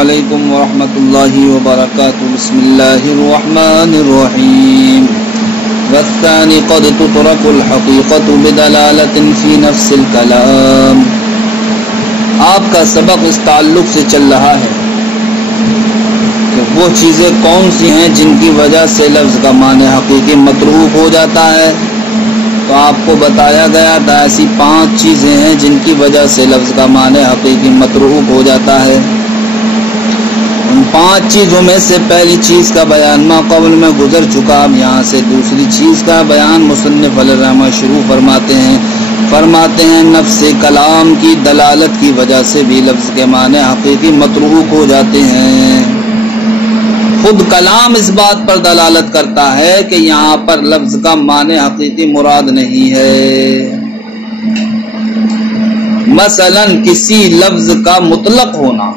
علیکم ورحمۃ اللہ وبرکاتہ. بسم اللہ الرحمن الرحیم. والثانی قد تترک الحقیقۃ بدلالۃ فی نفس الکلام. آپ کا سبق اس تعلق سے چل رہا ہے کہ وہ چیزیں کون سی ہیں جن کی وجہ سے لفظ کا معنی حقیقی متروک ہو جاتا ہے. تو آپ کو بتایا گیا تھا ایسی 5 چیزیں ہیں جن کی وجہ سے لفظ کا معنی حقیقی متروک ہو جاتا ہے. ان 5 چیزوں میں سے پہلی چیز کا بیان ما قبل میں گزر چکا. اب یہاں سے دوسری چیز کا بیان مصنف علیہ الرحمہ شروع فرماتے ہیں نفس کلام کی دلالت کی وجہ سے بھی لفظ کے معنی حقیقی متروک ہو جاتے ہیں. خود کلام اس بات پر دلالت کرتا ہے کہ یہاں پر لفظ کا معنی حقیقی مراد نہیں ہے. مثلا کسی لفظ کا مطلق ہونا،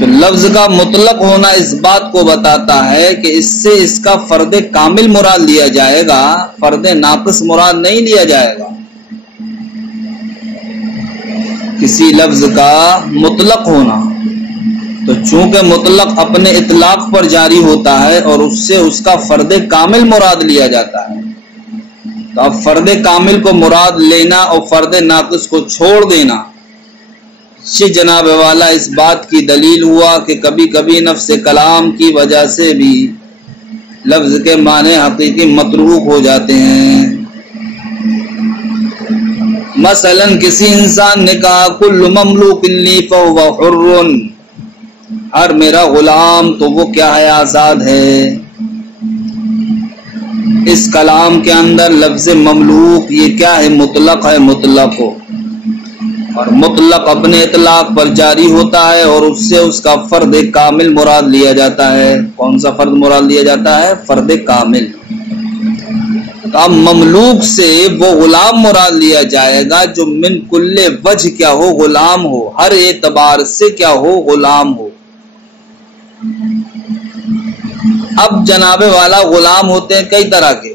تو لفظ کا مطلق ہونا اس بات کو بتاتا ہے کہ اس سے اس کا فرد کامل مراد لیا جائے گا، فرد ناقص مراد نہیں لیا جائے گا. کسی لفظ کا مطلق ہونا، تو چونکہ مطلق اپنے اطلاق پر جاری ہوتا ہے اور اس سے اس کا فرد کامل مراد لیا جاتا ہے. تو اب فرد کامل کو مراد لینا اور فرد ناقص کو چھوڑ دینا، یہ جناب والا اس بات کی دلیل ہوا کہ کبھی کبھی نفس کلام کی وجہ سے بھی لفظ کے معنی حقیقی متروک ہو جاتے ہیں. مثلا کسی انسان نے کہا کل مملوک لی فہو حر، ہر میرا غلام تو وہ کیا ہے، آزاد ہے. اس کلام کے اندر لفظ مملوک یہ کیا ہے، مطلق ہے. مطلق ہو اور مطلق اپنے اطلاق پر جاری ہوتا ہے اور اس سے اس کا فرد کامل مراد لیا جاتا ہے. کون سا فرد مراد لیا جاتا ہے؟ فرد کامل. تو اب مملوک سے وہ غلام مراد لیا جائے گا جو من کل وجہ کیا ہو، غلام ہو، ہر اعتبار سے کیا ہو، غلام ہو. اب جناب والا غلام ہوتے ہیں کئی طرح کے.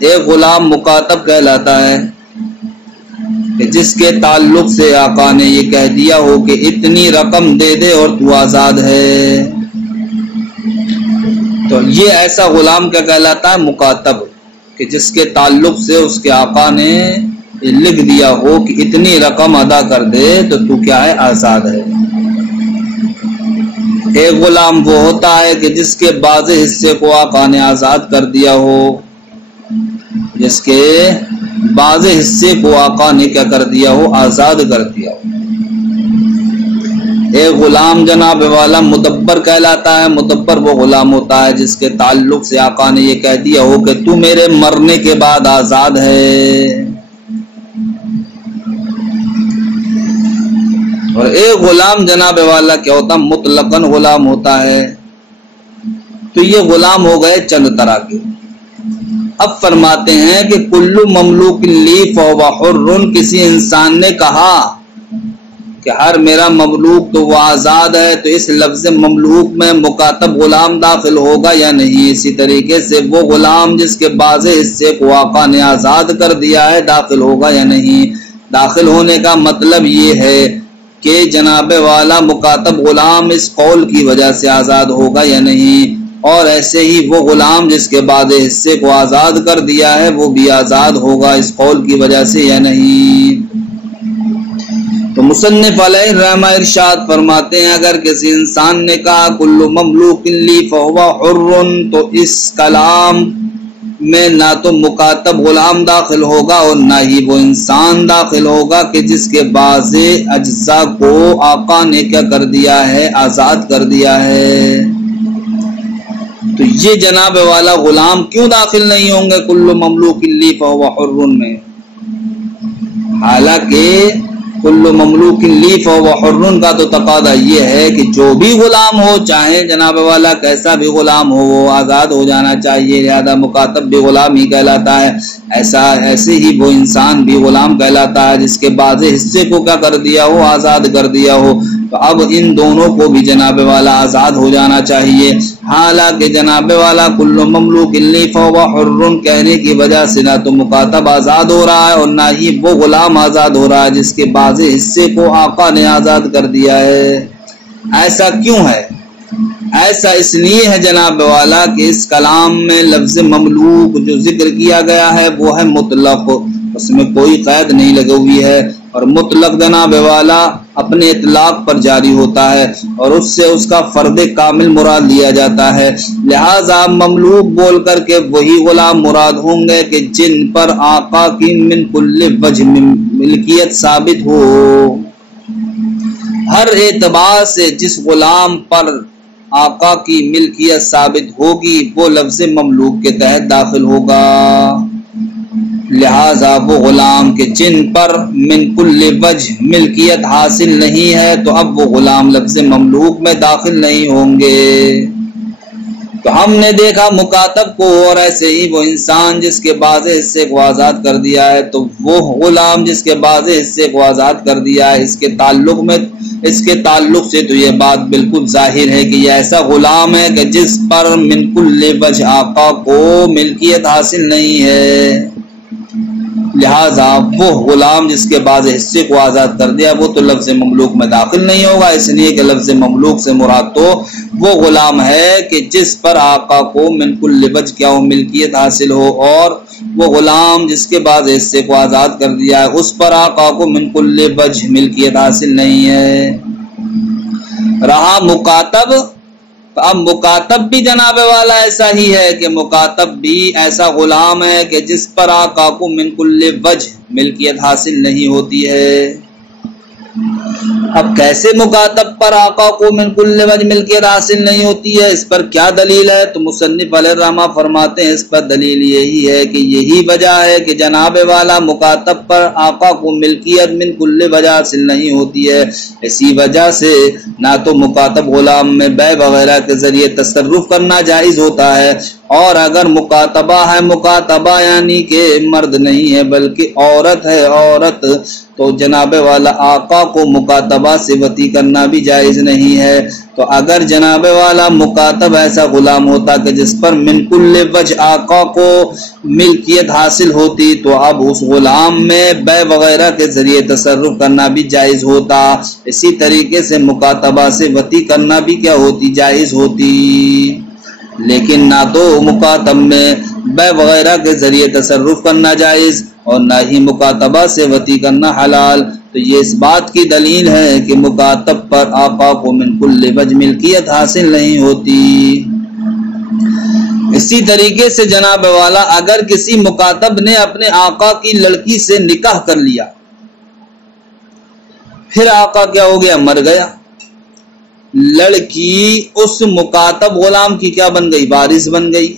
ایک غلام مکاتب کہلاتا ہے کہ جس کے تعلق سے آقا نے یہ کہہ دیا ہو کہ اتنی رقم دے دے اور تو آزاد ہے. تو یہ ایسا غلام کیا کہلاتا ہے؟ مکاتب، کہ جس کے تعلق سے اس کے آقا نے لکھ دیا ہو کہ اتنی رقم ادا کر دے تو تو کیا ہے، آزاد ہے. ایک غلام وہ ہوتا ہے کہ جس کے بعض حصے کو آقا نے آزاد کر دیا ہو، جس کے بعض حصے کو آقا نے کیا کر دیا ہو، آزاد کر دیا ہو. ایک غلام جناب والا مدبر کہلاتا ہے. مدبر وہ غلام ہوتا ہے جس کے تعلق سے آقا نے یہ کہہ دیا ہو کہ تو میرے مرنے کے بعد آزاد ہے. اور ایک غلام جناب والا کیا ہوتا ہے، مطلقاً غلام ہوتا ہے. تو یہ غلام ہو گئے چند طرح کے. اب فرماتے ہیں کہ کل مملوک لی فہو حر، کسی انسان نے کہا کہ ہر میرا مملوک تو وہ آزاد ہے، تو اس لفظ مملوک میں مکاتب غلام داخل ہوگا یا نہیں؟ اسی طریقے سے وہ غلام جس کے بعض حصے کو آقا نے آزاد کر دیا ہے داخل ہوگا یا نہیں؟ داخل ہونے کا مطلب یہ ہے کہ جناب والا مکاتب غلام اس قول کی وجہ سے آزاد ہوگا یا نہیں. اور ایسے ہی وہ غلام جس کے بعد حصے کو آزاد کر دیا ہے وہ بھی آزاد ہوگا اس قول کی وجہ سے یا نہیں. تو مصنف علیہ الرحمہ ارشاد فرماتے ہیں اگر کسی انسان نے کہا کل مملوک لی فہو حر، تو اس کلام میں نہ تو مکاتب غلام داخل ہوگا اور نہ ہی وہ انسان داخل ہوگا کہ جس کے بعض اجزاء کو آقا نے کیا کر دیا ہے، آزاد کر دیا ہے. تو یہ جناب والا غلام کیوں داخل نہیں ہوں گے کل مملوک لی فہو حر میں؟ حالانکہ کل مملوک لی فہو حر کا تو تقاضا یہ ہے کہ جو بھی غلام ہو، چاہے جناب والا کیسا بھی غلام ہو، وہ آزاد ہو جانا چاہیے. لہذا مکاتب بھی غلام ہی کہلاتا ہے. ایسے ہی وہ انسان بھی غلام کہلاتا ہے جس کے بعض حصے کو کیا کر دیا ہو، آزاد کر دیا ہو۔ تو اب ان دونوں کو بھی جناب والا آزاد ہو جانا چاہیے۔ حالانکہ جناب والا کل مملوک الا فهو حر کہنے کی وجہ سے نہ تو مکاتب آزاد ہو رہا ہے اور نہ ہی وہ غلام آزاد ہو رہا ہے جس کے بعض حصے کو آقا نے آزاد کر دیا ہے۔ ایسا کیوں ہے؟ ایسا اس لیے ہے جناب والا کہ اس کلام میں لفظ مملوک جو ذکر کیا گیا ہے وہ ہے مطلق، اس میں کوئی قید نہیں لگی ہوئی ہے، اور مطلق جناب والا اپنے اطلاق پر جاری ہوتا ہے اور اس سے اس کا فرد کامل مراد لیا جاتا ہے۔ لہذا مملوک بول کر کے وہی غلام مراد ہوں گے کہ جن پر آقا کی من کل وجہ ملکیت ثابت ہو۔ ہر اعتبار سے جس غلام پر آقا کی ملکیت ثابت ہوگی وہ لفظ مملوک کے تحت داخل ہوگا۔ لہذا وہ غلام کے جن پر من کل وجہ ملکیت حاصل نہیں ہے تو اب وہ غلام لفظ مملوک میں داخل نہیں ہوں گے۔ تو ہم نے دیکھا مکاتب کو، اور ایسے ہی وہ انسان جس کے بعض حصے کو آزاد کر دیا ہے، تو وہ غلام جس کے بعض حصے کو آزاد کر دیا ہے، اس کے تعلق سے تو یہ بات بالکل ظاہر ہے کہ یہ ایسا غلام ہے کہ جس پر من کل وجہ آقا کو ملکیت حاصل نہیں ہے۔ لہذا وہ غلام جس کے بعض حصے کو آزاد کر دیا وہ تو لفظ مملوک میں داخل نہیں ہوگا، اس لیے کہ لفظ مملوک سے مراد تو وہ غلام ہے کہ جس پر آقا کو من کل وجہ کیا ہو ملکیت حاصل ہو، اور وہ غلام جس کے بعض حصے کو آزاد کر دیا ہے اس پر آقا کو من کل وجہ ملکیت حاصل نہیں ہے۔ رہا مکاتب، اب مکاتب بھی جناب والا ایسا ہی ہے کہ مکاتب بھی ایسا غلام ہے کہ جس پر آقا کو من کل وجہ ملکیت حاصل نہیں ہوتی ہے۔ اب کیسے مکاتب پر آقا کو من کل وجہ ملکیت حاصل نہیں ہوتی ہے، اس پر کیا دلیل ہے؟ تو مصنف علیہ الرحمہ فرماتے ہیں اس پر دلیل یہی ہے کہ یہی وجہ ہے کہ جناب والا مکاتب پر آقا کو ملکیت من کل وجہ حاصل نہیں ہوتی ہے۔ اسی وجہ سے نہ تو مکاتب غلام میں بے وغیرہ کے ذریعے تصرف کرنا جائز ہوتا ہے، اور اگر مکاتبہ ہے، مکاتبہ یعنی کہ مرد نہیں ہے بلکہ عورت ہے، عورت، تو جناب والا آقا کو مکاتبہ سے وطی کرنا بھی جائز نہیں ہے۔ تو اگر جناب والا مکاتب ایسا غلام ہوتا کہ جس پر من کل وجہ آقا کو ملکیت حاصل ہوتی تو اب اس غلام میں بے وغیرہ کے ذریعے تصرف کرنا بھی جائز ہوتا، اسی طریقے سے مکاتبہ سے وطی کرنا بھی کیا ہوتی، جائز ہوتی۔ لیکن نہ تو مکاتب میں بے وغیرہ کے ذریعے تصرف کرنا جائز اور نہ ہی مکاتبہ سے وطی کرنا حلال۔ تو یہ اس بات کی دلیل ہے کہ مکاتب پر آقا کو من کل وجہ ملکیت حاصل نہیں ہوتی۔ اسی طریقے سے جناب والا اگر کسی مکاتب نے اپنے آقا کی لڑکی سے نکاح کر لیا، پھر آقا کیا ہو گیا، مر گیا، لڑکی اس مکاتب غلام کی کیا بن گئی، وارث بن گئی۔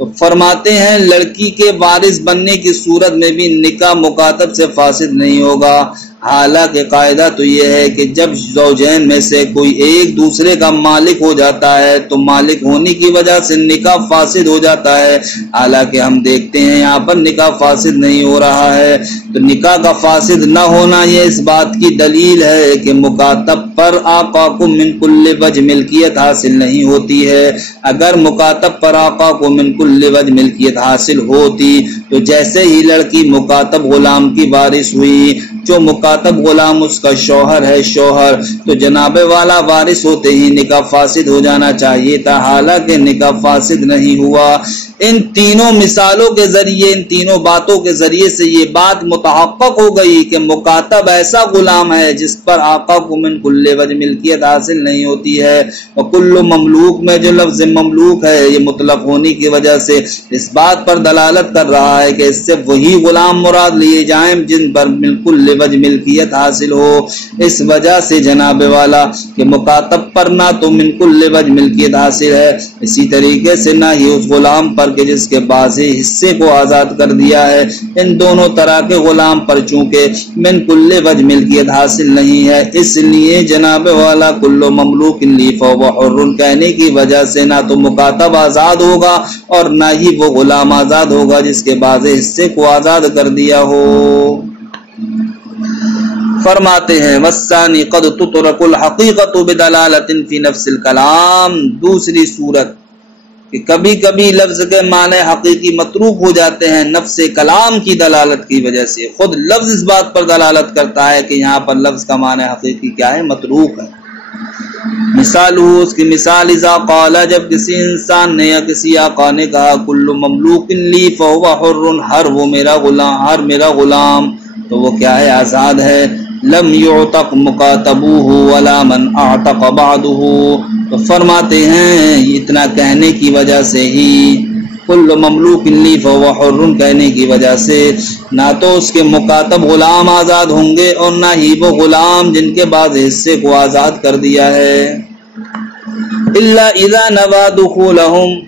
تو فرماتے ہیں لڑکی کے وارث بننے کی صورت میں بھی نکاح مکاتب سے فاسد نہیں ہوگا، حالانکہ قاعدہ تو یہ ہے کہ جب زوجین میں سے کوئی ایک دوسرے کا مالک ہو جاتا ہے تو مالک ہونے کی وجہ سے نکاح فاسد ہو جاتا ہے، حالانکہ ہم دیکھتے ہیں یہاں پر نکاح فاسد نہیں ہو رہا ہے۔ تو نکاح کا فاسد نہ ہونا یہ اس بات کی دلیل ہے کہ مکاتب پر آقا کو من کل وجہ ملکیت حاصل نہیں ہوتی ہے۔ اگر مکاتب پر آقا کو من کل وجہ ملکیت حاصل ہوتی تو جیسے ہی لڑکی مکاتب غلام کی وارث ہوئی، جو مکاتب غلام اس کا شوہر ہے، شوہر، تو جناب والا وارث ہوتے ہی نکاح فاسد ہو جانا چاہیے تھا، حالانکہ نکاح فاسد نہیں ہوا۔ ان تینوں مثالوں کے ذریعے، ان تینوں باتوں کے ذریعے سے یہ بات متحقق ہو گئی کہ مکاتب ایسا غلام ہے جس پر آقا کو من کل وجہ ملکیت حاصل نہیں ہوتی ہے۔ اور کل مملوک میں جو لفظ مملوک ہے یہ مطلق ہونے کی وجہ سے اس بات پر دلالت کر رہا ہے کہ اس سے وہی غلام مراد لیے جائیں جن پر من کل وجہ ملکیت حاصل ہو۔ اس وجہ سے جناب والا کہ مکاتب پر نہ تو من کل وجہ ملکیت حاصل ہے، اسی طریقے سے نہ ہی اس غلام پر کہ جس کے بعض حصے کو آزاد کر دیا ہے۔ ان دونوں طرح کے غلام پر چونکہ من کل وجہ ملکیت حاصل نہیں ہے، اس لیے جناب والا کل مملوک لی فہو حر کہنے کی وجہ سے نہ تو مکاتب آزاد ہوگا اور نہ ہی وہ غلام آزاد ہوگا جس کے بعض حصے کو آزاد کر دیا ہو۔ فرماتے ہیں والثانی قد تترک الحقیقت بدلالۃ فی نفس الکلام، دوسری صورت کہ کبھی کبھی لفظ کے معنی حقیقی متروک ہو جاتے ہیں نفس کلام کی دلالت کی وجہ سے۔ خود لفظ اس بات پر دلالت کرتا ہے کہ یہاں پر لفظ کا معنی حقیقی کیا ہے؟ متروک ہے۔ مثال ہو، اس کی مثال اذا قال، جب کسی انسان نے یا کسی آقا نے کہا کل مملوک لی فہو حر، ہر وہ میرا غلام، ہر میرا غلام، تو وہ کیا ہے؟ آزاد ہے۔ لم یعتق مکاتبوہ ولا من اعتق بعدہ، تو فرماتے ہیں اتنا کہنے کی وجہ سے ہی کل مملوک لی فہو حر کہنے کی وجہ سے نہ تو اس کے مکاتب غلام آزاد ہوں گے اور نہ ہی وہ غلام جن کے بعض حصے کو آزاد کر دیا ہے۔ الا اذا نوى دخولهم،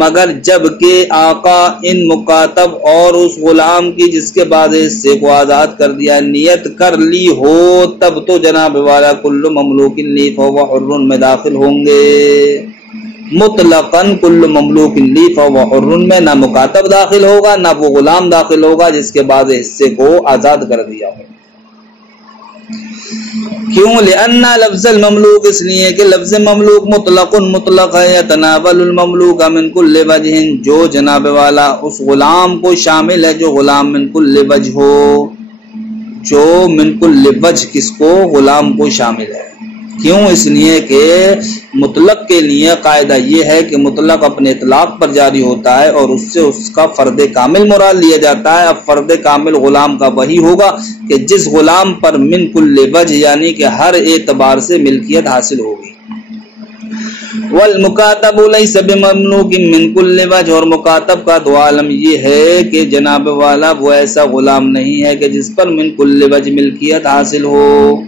مگر جب کہ آقا ان مکاتب اور اس غلام کی جس کے بعد حصے کو آزاد کر دیا نیت کر لی ہو، تب تو جناب والا کل مملوک لی فہو حر میں داخل ہوں گے۔ مطلقاً کل مملوک لی فہو حر میں نہ مکاتب داخل ہوگا نہ وہ غلام داخل ہوگا جس کے بعد حصے کو آزاد کر دیا ہو۔ کیوں؟ لأن لفظ المملوک، اس لیے کہ لفظ مملوک مطلق ہے، یتناول المملوک من کل وجہ، جو جناب والا اس غلام کو شامل ہے جو غلام من کل وجہ ہو، جو من کل وجہ کس کو؟ غلام کو شامل ہے۔ کیوں؟ اس لیے کہ مطلق کے لیے قاعدہ یہ ہے کہ مطلق اپنے اطلاق پر جاری ہوتا ہے اور اس سے اس کا فرد کامل مراد لیا جاتا ہے۔ اب فرد کامل غلام کا وہی ہوگا کہ جس غلام پر من کل وجہ یعنی کہ ہر اعتبار سے ملکیت حاصل ہوگی۔ والمکاتب لیس بمملوک من کل وجہ، اور مکاتب کا دو عالم یہ ہے کہ جناب والا وہ ایسا غلام نہیں ہے کہ جس پر من کل وجہ ملکیت حاصل ہو۔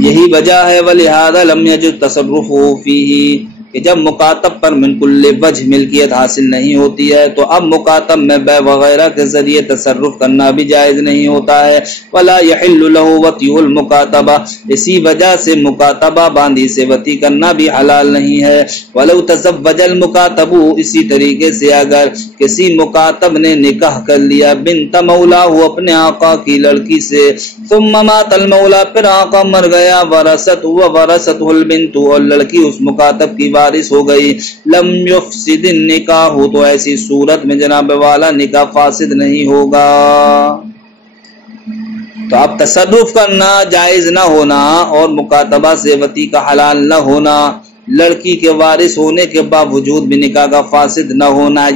یہی وجہ ہے ولہذا لم یجوز تصرف فیہ، کہ جب مکاتب پر من کل وجہ ملکیت حاصل نہیں ہوتی ہے تو اب مکاتب میں بے وغیرہ کے ذریعے تصرف کرنا بھی جائز نہیں ہوتا ہے۔ ولا یحل له وطی المکاتبہ، اسی وجہ سے مکاتبہ باندھی سے وطی کرنا بھی حلال نہیں ہے۔ ولو تزوج المکاتب، اسی طریقے سے اگر کسی مکاتب نے نکاح کر لیا بنت مولا ہو اپنے آقا کی لڑکی سے، ثم مات المولا، پھر آقا مر گیا، ورثت البنت، اور لڑکی اس مکاتب کی وارث ہو گئی، لم یفسد النکاح، تو ایسی صورت میں جناب والا نکاح فاسد نہیں ہوگا۔ تو اب تصرف کرنا جائز نہ ہونا اور مکاتبہ سے وطی کا حلال نہ ہونا، لڑکی کے وارث ہونے کے باوجود بھی نکاح کا فاسد نہ ہونا،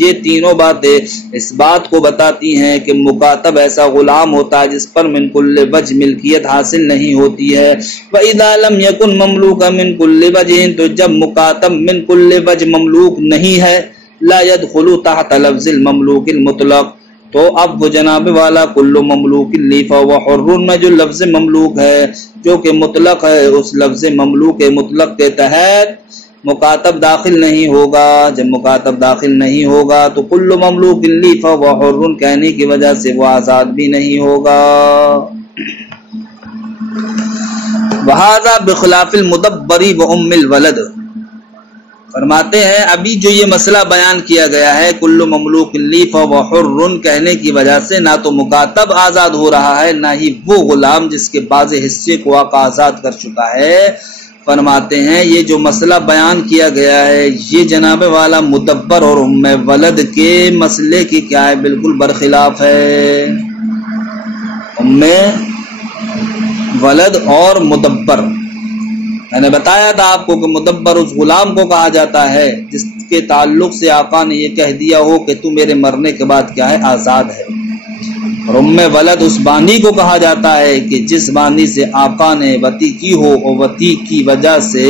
یہ تینوں باتیں اس بات کو بتاتی ہیں کہ مکاتب ایسا غلام ہوتا ہے جس پر من کل وجہ ملکیت حاصل نہیں ہوتی ہے۔ وَإِذَا لَمْ يَكُنْ مَمْلُوكًا مِنْ كُلِّ وَجْهٍ، تو جب مکاتب من کل وجہ مملوک نہیں ہے، لا يدخل تحت لفظ المملوک المطلق، تو اب وہ جناب والا کل مملوک لی فہو حر میں جو لفظ مملوک ہے جو کہ مطلق ہے، اس لفظ مملوک مطلق کے تحت مکاتب داخل نہیں ہوگا۔ جب مکاتب داخل نہیں ہوگا تو کل مملوک لی فہو حر کہنے کی وجہ سے وہ آزاد بھی نہیں ہوگا۔ وہذا بخلاف المدبر وام الولد، فرماتے ہیں ابھی جو یہ مسئلہ بیان کیا گیا ہے کل مملوک لی فہو حر کہنے کی وجہ سے نہ تو مکاتب آزاد ہو رہا ہے نہ ہی وہ غلام جس کے بعض حصے کو آقا آزاد کر چکا ہے۔ فرماتے ہیں یہ جو مسئلہ بیان کیا گیا ہے یہ جناب والا مدبر اور ام ولد کے مسئلے کی کیا ہے؟ بالکل برخلاف ہے۔ ام ولد اور مدبر، میں نے بتایا تھا آپ کو کہ مدبر اس غلام کو کہا جاتا ہے جس کے تعلق سے آقا نے یہ کہہ دیا ہو کہ تو میرے مرنے کے بعد کیا ہے؟ آزاد ہے۔ اور ام ولد اس باندی کو کہا جاتا ہے کہ جس باندی سے آقا نے وطی کی ہو اور وطی کی وجہ سے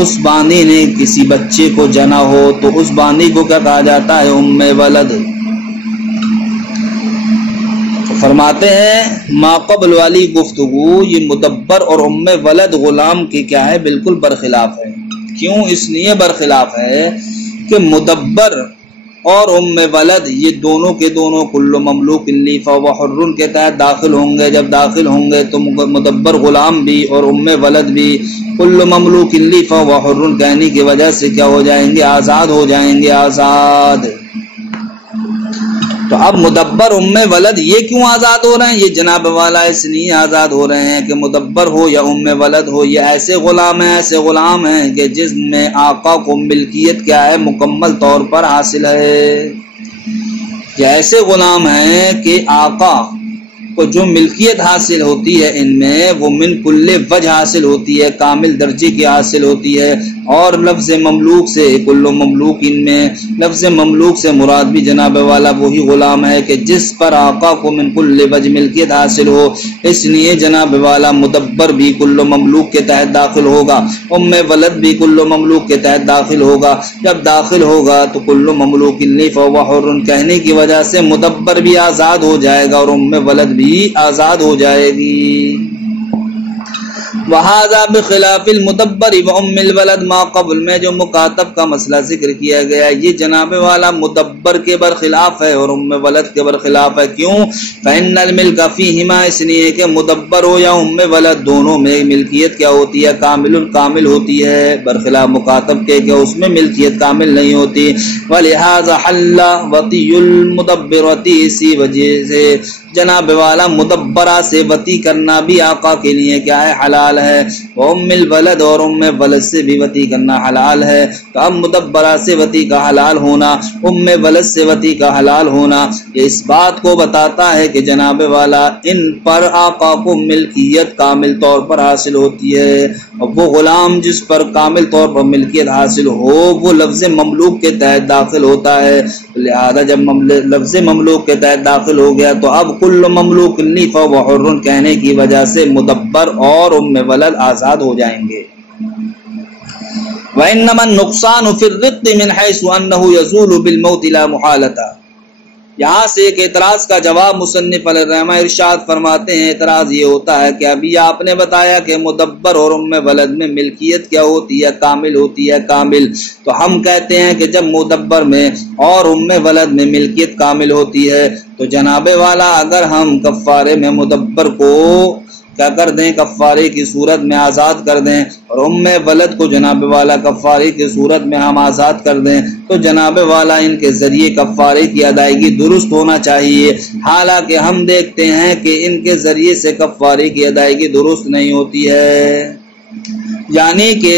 اس باندی نے کسی بچے کو جنا ہو تو اس باندی کو کیا کہا جاتا ہے؟ ام ولد۔ فرماتے ہیں ما قبل والی گفتگو یہ مدبر اور ام ولد غلام کی کیا ہے؟ بالکل برخلاف ہے۔ کیوں اس لیے برخلاف ہے کہ مدبر اور ولد یہ دونوں کے دونوں کل مملوک لی فہو حر کے تحت داخل ہوں گے. جب داخل ہوں گے تو مدبر غلام بھی اور ولد بھی کل مملوک لی فہو حر کہنے کی وجہ سے کیا ہو جائیں گے؟ آزاد ہو جائیں گے، آزاد. تو اب مدبر ولد یہ کیوں آزاد ہو رہے ہیں؟ یہ جناب والا اس لیے آزاد ہو رہے ہیں کہ مدبر ہو یا ولد ہو، یہ ایسے غلام ہیں کہ جس میں آقا کو ملکیت کیا ہے؟ مکمل طور پر حاصل ہے. یہ ایسے غلام ہیں کہ آقا کو جو ملکیت حاصل ہوتی ہے ان میں وہ من کل وجہ حاصل ہوتی ہے، کامل درجے کی حاصل ہوتی ہے. اور لفظ مملوک سے کل مملوک ان میں لفظ مملوک سے مراد بھی جناب والا وہی غلام ہے کہ جس پر آقا کو من کل وجہ ملکیت حاصل ہو. اس لیے جناب والا مدبر بھی کل مملوک کے تحت داخل ہوگا، ولد بھی کل مملوک کے تحت داخل ہوگا. جب داخل ہوگا تو کل مملوک لی فہو حر کہنے کی وجہ سے مدبر بھی آزاد ہو جائے گا اور ولد بھی آزاد ہو جائے گی. وہذا بخلاف المدبر الولد ما قبل میں جو مکاتب کا مسئلہ ذکر کیا گیا یہ جناب والا مدبر کے برخلاف ہے اور ولد کے برخلاف ہے. کیوں؟ فإن الملک فیہما اس لیے کہ مدبر ہو یا ولد دونوں میں ملکیت کیا ہوتی ہے؟ کامل ہوتی ہے، برخلاف مکاتب کے کہ اس میں ملکیت کامل نہیں ہوتی. ولہذا حل وطی المدبرتی اسی وجہ سے جناب والا مدبرہ سے وطی کرنا بھی آقا کے لیے کیا ہے؟ حلال ہے. الولد اور ولد سے بھی وطی کرنا حلال ہے. تو اب مدبرہ سے وطی کا حلال ہونا، ولد سے وطی کا حلال ہونا یہ اس بات کو بتاتا ہے کہ جناب والا ان پر آقا کو ملکیت کامل طور پر حاصل ہوتی ہے. اور وہ غلام جس پر کامل طور پر ملکیت حاصل ہو وہ لفظ مملوک کے تحت داخل ہوتا ہے. لہذا جب لفظ مملوک کے تحت داخل ہو گیا تو اب کل مملوک لی فہو حر کہنے کی وجہ سے مدبر اور ولد آزاد ہو جائیں گے. وَإِنَّمَا النُّقْصَانُ فِي الرِّقِّ مِنْ حَيْثُ أَنَّهُ يَزُولُ بِالْمَوْتِ لَا مُحَالَةً. یہاں سے ایک اعتراض کا جواب مصنف علیہ الرحمہ ارشاد فرماتے ہیں. اعتراض یہ ہوتا ہے کہ ابھی آپ نے بتایا کہ مدبر اور ولد میں ملکیت کیا ہوتی ہے؟ کامل ہوتی ہے، کامل. تو ہم کہتے ہیں کہ جب مدبر میں اور ولد میں ملکیت کامل ہوتی ہے تو جناب والا اگر ہم کفارے میں مدبر کو کیا کر دیں؟ کفارے کی صورت میں آزاد کر دیں اور ولد کو جناب والا کفارے کی صورت میں ہم آزاد کر دیں تو جناب والا ان کے ذریعے کفارے کی ادائیگی درست ہونا چاہیے. حالانکہ ہم دیکھتے ہیں کہ ان کے ذریعے سے کفارے کی ادائیگی درست نہیں ہوتی ہے. یعنی کہ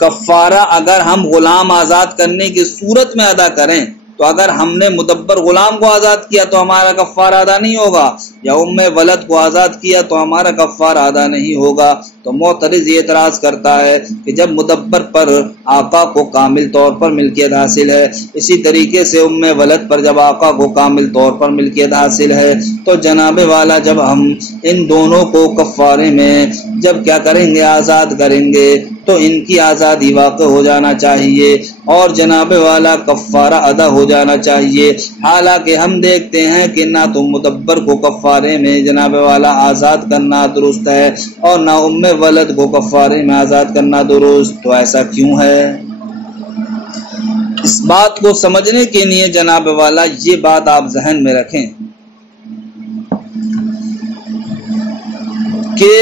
کفارہ اگر ہم غلام آزاد کرنے کی صورت میں ادا کریں تو اگر ہم نے مدبر غلام کو آزاد کیا تو ہمارا کفارہ ادا نہیں ہوگا، یا ولد کو آزاد کیا تو ہمارا کفارہ ادا نہیں ہوگا. تو معترض یہ اعتراض کرتا ہے کہ جب مدبر پر آقا کو کامل طور پر ملکیت حاصل ہے، اسی طریقے سے ولد پر جب آقا کو کامل طور پر ملکیت حاصل ہے تو جناب والا جب ہم ان دونوں کو کفارے میں جب کیا کریں گے؟ آزاد کریں گے تو ان کی آزادی واقع ہو جانا چاہیے اور جناب والا کفارہ ادا ہو جانا چاہیے. حالانکہ ہم دیکھتے ہیں کہ نہ تو مدبر کو کفارے میں جناب والا آزاد کرنا درست ہے اور نہ ولد کو کفارے میں آزاد کرنا درست. تو ایسا کیوں ہے؟ اس بات کو سمجھنے کے لیے جناب والا یہ بات آپ ذہن میں رکھیں کہ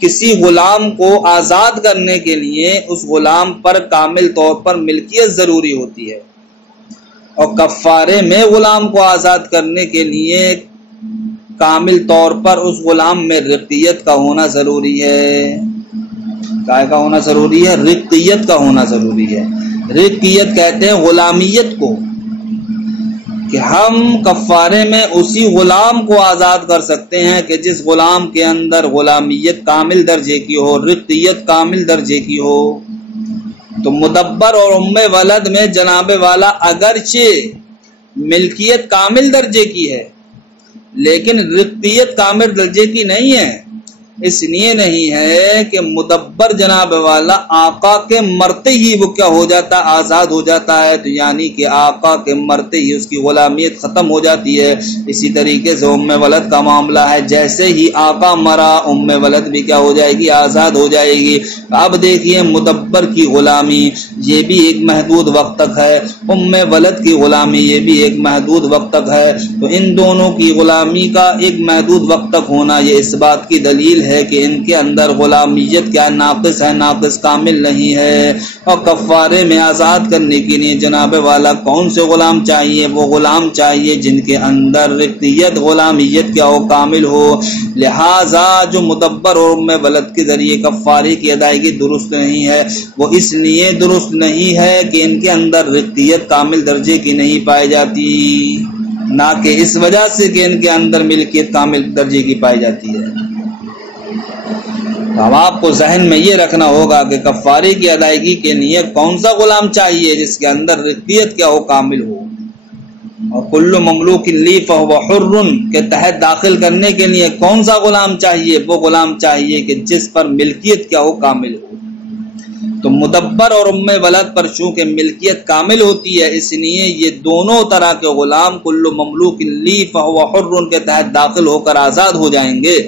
کسی غلام کو آزاد کرنے کے لیے اس غلام پر کامل طور پر ملکیت ضروری ہوتی ہے اور کفارے میں غلام کو آزاد کرنے کے لیے کامل طور پر اس غلام میں رقیت کا ہونا ضروری ہے. کیا کا ہونا ضروری ہے؟ رقیت کا ہونا ضروری ہے. رقیت کہتے ہیں غلامیت کو، کہ ہم کفارے میں اسی غلام کو آزاد کر سکتے ہیں کہ جس غلام کے اندر غلامیت کامل درجے کی ہو، رقیت کامل درجے کی ہو. تو مدبر اور ولد میں جناب والا اگرچہ ملکیت کامل درجے کی ہے لیکن رقیت کامل درجے کی نہیں ہے. اس لیے نہیں ہے کہ مدبر جناب والا آقا کے مرتے ہی وہ کیا ہو جاتا ہے، آزاد ہو جاتا ہے، تو یعنی کہ آقا کے مرتے ہی اس کی غلامیت ختم ہو جاتی ہے۔ اسی طریقے سے ام ولد کا معاملہ ہے، جیسے ہی آقا مرا ام ولد بھی کیا ہو جائے گی، آزاد ہو جائے گی۔ اب دیکھیے مدبر کی غلامی یہ بھی ایک محدود وقت تک ہے، ام ولد کی غلامی یہ بھی ایک محدود وقت تک ہے، تو ان دونوں کی غلامی کا ایک محدود وقت تک ہونا یہ اس بات کی دلیل ہے کہ ان کے اندر غلامیت کیا ناقص ہے، ناقص کامل نہیں ہے۔ اور کفارے میں آزاد کرنے کے لیے جناب والا کون سے غلام چاہیے؟ وہ غلام چاہیے جن کے اندر رقیت غلامیت کیا ہو، کامل ہو۔ لہذا جو مدبر اور ام ولد کے ذریعے کفارے کی ادائیگی درست نہیں ہے، وہ اس لیے درست نہیں ہے کہ ان کے اندر رقیت کامل درجے کی نہیں پائی جاتی، نہ کہ اس وجہ سے کہ ان کے اندر ملکیت کامل درجے کی پائی جاتی ہے۔ اب آپ کو ذہن میں یہ رکھنا ہوگا کہ کفارے کی ادائیگی کے لیے کون سا غلام چاہیے جس کے اندر رقیت کیا ہو، کامل ہو۔ اور کل مملوک لی فہو حر کے تحت داخل کرنے کے لیے کون سا غلام چاہیے؟ وہ غلام چاہیے کہ جس پر ملکیت کیا ہو، کامل ہو۔ تو مدبر اور ام ولد پر چونکہ ملکیت کامل ہوتی ہے، اس لیے یہ دونوں طرح کے غلام کل مملوک لی فہو حر کے تحت داخل ہو کر آزاد ہو جائیں گے،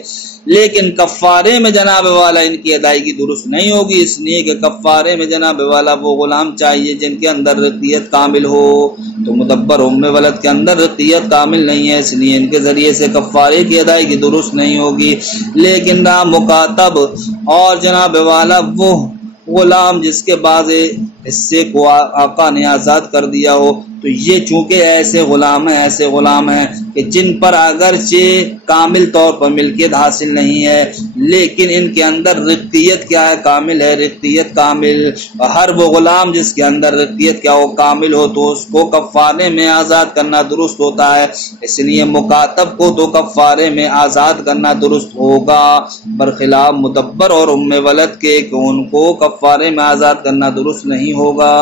لیکن کفارے میں جناب والا ان کی ادائیگی درست نہیں ہوگی، اس لیے کہ کفارے میں جناب والا وہ غلام چاہیے جن کے اندر رقیت کامل ہو، تو مدبر ام ولد کے اندر رقیت کامل نہیں ہے، اس لیے ان کے ذریعے سے کفارے کی ادائیگی درست نہیں ہوگی۔ لیکن رہا مکاتب اور جناب والا وہ غلام جس کے بعض حصے کو آقا نے آزاد کر دیا ہو، تو یہ چونکہ ایسے غلام ہیں کہ جن پر اگرچہ کامل طور پر ملکیت حاصل نہیں ہے، لیکن ان کے اندر رقیت کیا ہے، کامل ہے، رقیت کامل۔ ہر وہ غلام جس کے اندر رقیت کیا ہو، کامل ہو، تو اس کو کفارے میں آزاد کرنا درست ہوتا ہے، اس لیے مکاتب کو تو کفارے میں آزاد کرنا درست ہوگا، برخلاف مدبر اور ام ولد کے کہ ان کو کفارے میں آزاد کرنا درست نہیں ہوگا۔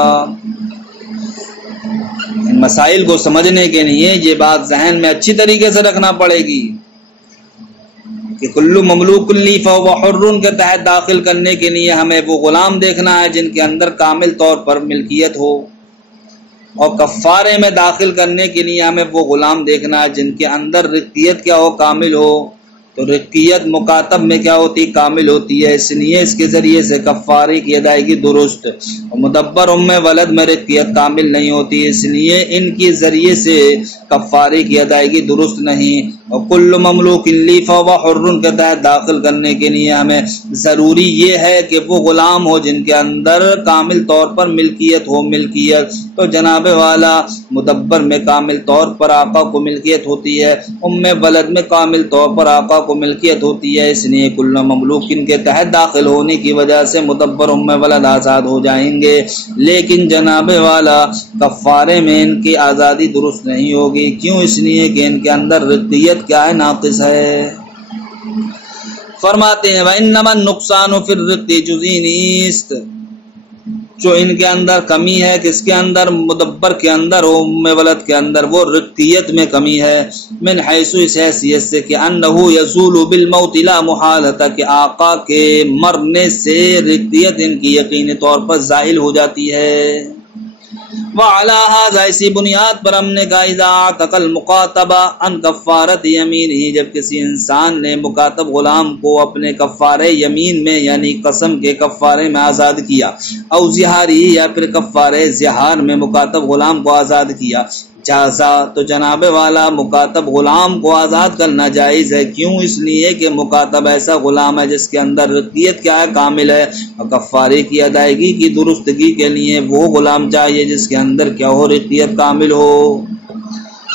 ان مسائل کو سمجھنے کے لیے یہ بات ذہن میں اچھی طریقے سے رکھنا پڑے گی کہ کلو مملوک لی فہو حر کے تحت داخل کرنے کے لیے ہمیں وہ غلام دیکھنا ہے جن کے اندر کامل طور پر ملکیت ہو، اور کفارے میں داخل کرنے کے لیے ہمیں وہ غلام دیکھنا ہے جن کے اندر رقیت کیا ہو، کامل ہو۔ تو رقیت مکاتب میں کیا ہوتی، کامل ہوتی ہے، اس لیے اس کے ذریعے سے کفارے کی ادائیگی درست، اور مدبر ام ولد میں رقیت کامل نہیں ہوتی، اس لیے ان کے ذریعے سے کفارے کی ادائیگی درست نہیں۔ اور کل مملوک لی فہو حر کے تحت داخل کرنے کے لیے ہمیں ضروری یہ ہے کہ وہ غلام ہو جن کے اندر کامل طور پر ملکیت ہو، ملکیت تو جناب والا مدبر میں کامل طور پر آقا کو ملکیت ہوتی ہے، ام ولد میں کامل طور پر آقا کو ملکیت ہوتی ہے، اس لیے کل مملوک کے تحت داخل ہونے کی وجہ سے مدبر ام ولد آزاد ہو جائیں گے، لیکن جناب والا کفارے میں ان کی آزادی درست نہیں ہوگی۔ کیوں؟ اس لیے کہ ان کے اندر رقیت کیا ہے، ناقص ہے۔ فرماتے ہیں وَإِنَّمَا النُّقْصَانُ فِي الرِّقِّ جُزِينِسْت، جو ان کے اندر کمی ہے، کس کے اندر؟ مدبر کے اندر، ام ولد کے اندر، وہ رقیت میں کمی ہے، من حیث اس حیثیت سے کہ انہو یزول بالموت لا محالۃ، کہ آقا کے مرنے سے رقیت ان کی یقینی طور پر زائل ہو جاتی ہے۔ وعلی ھذا، اسی بنیاد پر ہم نے کہا اذا اعتق المقاتب عن کفارۃ یمینہ، جب کسی انسان نے مکاتب غلام کو اپنے کفارے یمین میں یعنی قسم کے کفارے میں آزاد کیا، او زہاری، یا پھر کفارے زہار میں مکاتب غلام کو آزاد کیا، جازا، تو جناب والا مکاتب غلام کو آزاد کرنا جائز ہے۔ کیوں؟ اس لیے کہ مکاتب ایسا غلام ہے جس کے اندر رقیت کیا ہے، کامل ہے، اور کفارے کی ادائیگی کی درستگی کے لیے وہ غلام چاہیے جس کے اندر کیا ہو، رقیت کامل ہو،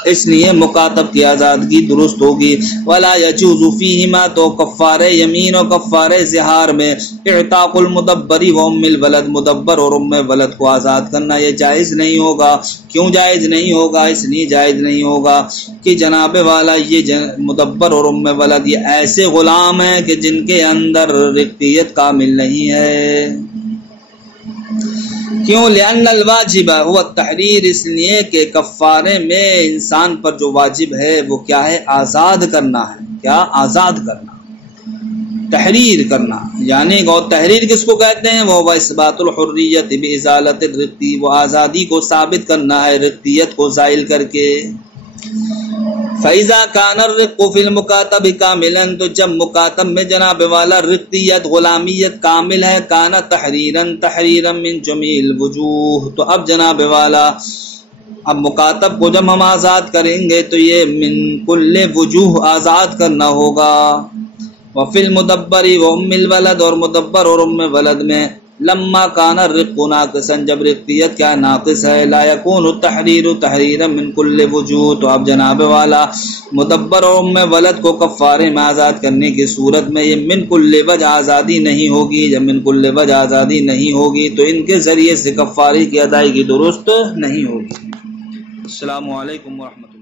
اس لیے مکاتب کی آزادگی درست ہوگی۔ ولا یجوز فیہما، تو کفارے یمین اور کفارے زہار میں اعتاق المدبری و ام الولد، مدبر اور ام ولد کو آزاد کرنا یہ جائز نہیں ہوگا۔ کیوں جائز نہیں ہوگا؟ اس لیے جائز نہیں ہوگا کہ جناب والا یہ مدبر اور ام ولد یہ ایسے غلام ہیں کہ جن کے اندر رقیت کامل نہیں ہے۔ کیوں؟ لأن الواجب هو التحریر، اس لیے کہ کفارے میں انسان پر جو واجب ہے وہ کیا ہے؟ آزاد کرنا ہے۔ کیا؟ آزاد کرنا۔ تحریر کرنا، یعنی تحریر کس کو کہتے ہیں؟ وہ اثبات الحریت بازالۃ الرق، وہ آزادی کو ثابت کرنا ہے رقیت کو زائل کر کے۔ فَإِذَا كَانَ الرِّقُّ فِي الْمُكَاتَبِ كَامِلًا، تو جب مکاتب میں جناب والا رقیت غلامیت کامل ہے، کانا تحریرا من جمیع الوجوہ، تو اب جناب والا اب مکاتب کو جب ہم آزاد کریں گے تو یہ من کل وجوہ آزاد کرنا ہوگا۔ وفی المدبر و ام الولد، اور مدبر اور ام ولد میں لما کان الرق ناقصا، جب رقیت کیا ناقص ہے، لا یکون التحریر تحریرا من کل وجوہ، تو اب جناب والا مدبر اور ام ولد کو کفارے میں آزاد کرنے کی صورت میں یہ من کل وجہ آزادی نہیں ہوگی۔ جب من کل وجہ آزادی نہیں ہوگی تو ان کے ذریعے سے کفارے کی ادائیگی درست نہیں ہوگی۔ السلام علیکم ورحمۃ اللہ۔